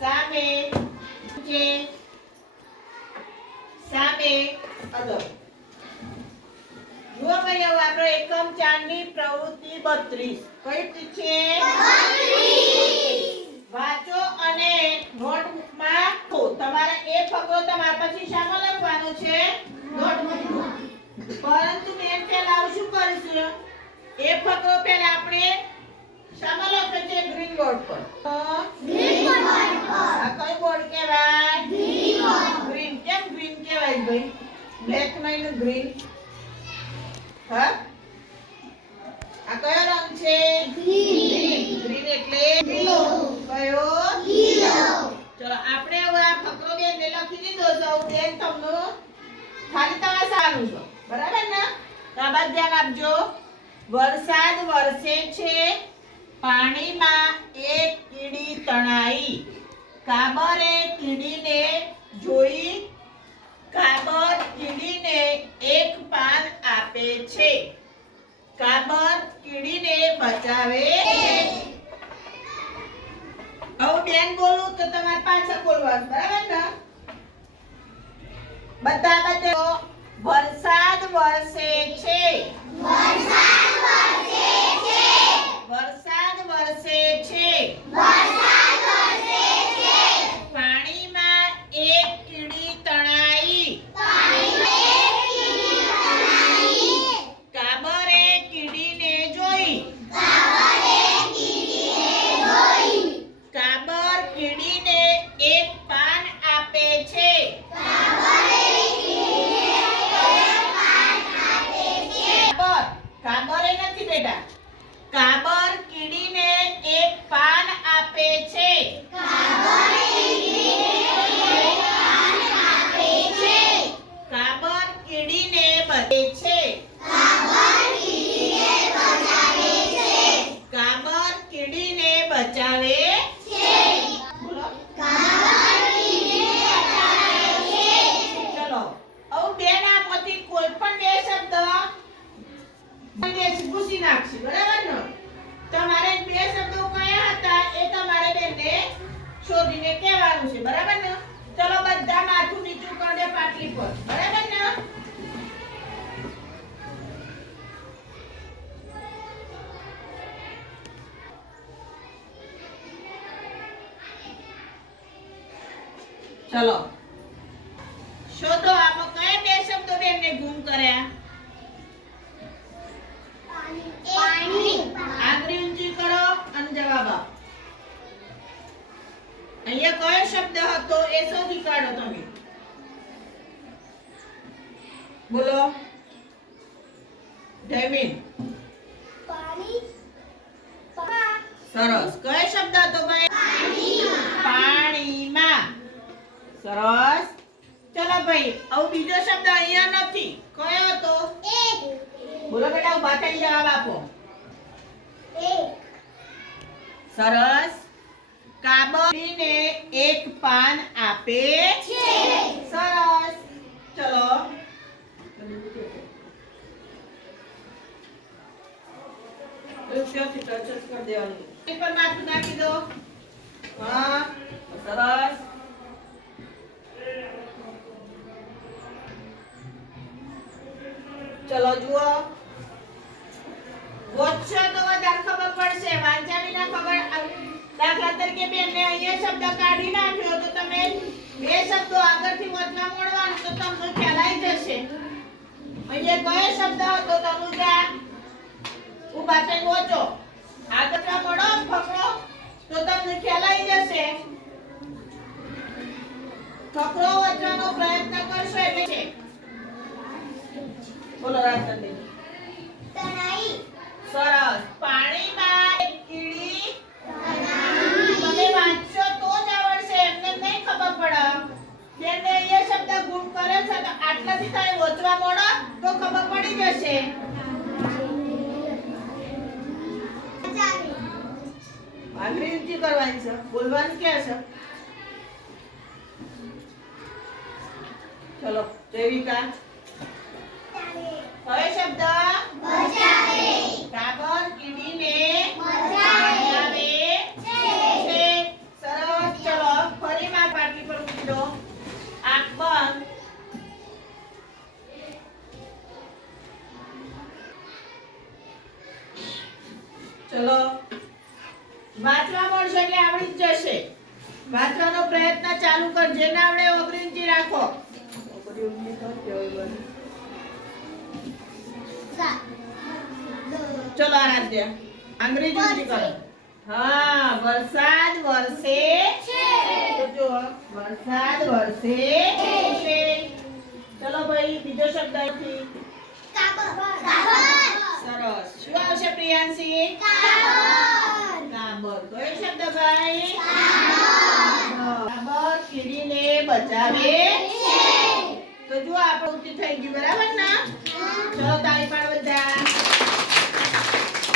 સામે નીચે સામે અધર. જુઓ ભાઈ, હવે આપણો એકમ 4 ની પ્રવૃત્તિ 32 કઈ છે? 32. વાંચો અને નોટબુકમાં તમારે એ ફકરો તમારા પછી શામાં લખવાનો છે? નોટબુકમાં. પરંતુ મેં પહેલા શું કરીશું? એ ફકરો પહેલા આપણે શામાં લખે છે? ગ્રીન બોર્ડ પર. ગ્રીન બોર્ડ પર. આ કઈ બોર્ડ કહેવાય? Green board. ગ્રીન. કેમ ગ્રીન કહેવાય ભાઈ? બ્લેક નહીં, ગ્રીન. હા, આ કયો રંગ છે? ગ્રીન. ગ્રીન એટલે લીલો. કયો? લીલો. ચલો આપણે હવે આ ફકરો બેનને લખી દીધો છે. બેન તમને ખાલી તમાશાનું છે, બરાબર ને? તો આ બાદ ધ્યાન આપજો. વરસાદ વરસે છે, પાણીમાં એક કીડી તણાઈ. કાબરે કીડીને જોઈ. કાબર કીડીને એક પાન આપે છે. કાબર કીડીને બચાવે છે. હવે બેન બોલું તો તમારે પાછળ બોલવાનું, બરાબર ને? બધા બધો. વરસાદ વરસે છે. વરસાદ વરસે છે. વરસાદ વરસે છે. વરસાદ વરસે છે. પાણીમાં એક કીડી તણાઈ. પાણીમાં એક કીડી તણાઈ. કાબરે કીડીને જોઈ. કાબરે કીડીને જોઈ. કાબર કીડીને એક પાન આપે છે. કાબરે કીડીને એક પાન આપે છે. કાબરે નથી બેટા. કાબર કીડીને એક પાન આપે છે. કાબર કીડીને એક પાન આપે છે. કાબર કીડીને બચાવે છે. કાબર કીડીને બચાવે છે. કાબર કીડીને બચાવે છે. બોલો. કાબર કીડીને બચાવે છે. ચલો હવે બેન આમાંથી કોઈ પણ બે શબ્દ ઘૂસી નાખશે, બરાબર ને? તમારે બે શબ્દો કયા હતા એ તમારે બેનને શોધીને કહેવાનું છે, બરાબર ને? ચલો બધા માથું નીચું કરી દે પાટલી પર, બરાબર ને? ચલો શોધો આમાં કયા બે શબ્દો બેનને ગુમ કર્યા? પાણી. આંગળી ઊંચી કરો અને જવાબ આપો. અહીંયા કયો શબ્દ હતો એ શોધી કાઢો તમે. બોલો જયમીન. પાણી. સરસ. કયો શબ્દ હતો ભાઈ? પાણીમાં. પાણીમાં. સરસ. ચલો ભાઈ, હવે બીજો શબ્દ અહીંયા નથી. કયો હતો? એક. બોલો બેટા, ઉભા થઈને જવાબ આપો. એક. સરસ. કાબરીને એક પાન આપે છે. સરસ. ચલો કરી દેવાનું. પર માથું નાખી દો. હા, સરસ. ચલો જુઓ. વાંચશો તો વધારે ખબર પડશે. વાંચ્યા વિના ખબર. દાખલા તરીકે બેનને અહીંયા શબ્દ કાઢી નાખ્યો તો તમે બે શબ્દો આગળથી વાંચવા મળવાનું તો તમને ખ્યાલ આવી જશે. અહીંયા કયો શબ્દ હતો તનુજા? ઉભા થઈને વાંચો. આગળ મળો ફકરો તો તમને ખ્યાલ આવી જશે. ફકરો વાંચવાનો પ્રયત્ન કરશો એટલે છે. બોલો રાજચંદ્ર. તણાઈ. સરસ. પાણીમાં એક કીડી તણાઈ. તમે વાંચશો તો જ આવડશે, એમને નહીં ખબર પડે. જેને એ શબ્દ ગુમ કરે છે તો આટલાથી તમે વાંચવા મળો તો ખબર પડી જશે. આંગળી ઊંચી કરવાની છે, બોલવાનું ક્યાં છે? ચલો જયવિકા. કયો શબ્દ? બચાવે. કાબર કીડીને બચાવે છે. સરસ. ચલો મળશે એટલે આવડી જ જશે. વાંચવાનો પ્રયત્ન ચાલુ કર. જે ના આવડે ઓગરીંચી રાખો. ચલો આરાધ્ય અંગ્રેજી ઊંચી કરો. હા, વરસાદ વરસે તો જો વરસાદ વરસે છે. ચલો ભાઈ બીજો શબ્દ અહીંથી. સરસ. શું આવશે પ્રિયાંશી? કાબર. કયો શબ્દ ભાઈ? કાબર કીડીને બચાવે. તો જો આપણું થઈ ગયું બરાબર ને? ચલો તાળી પાડો.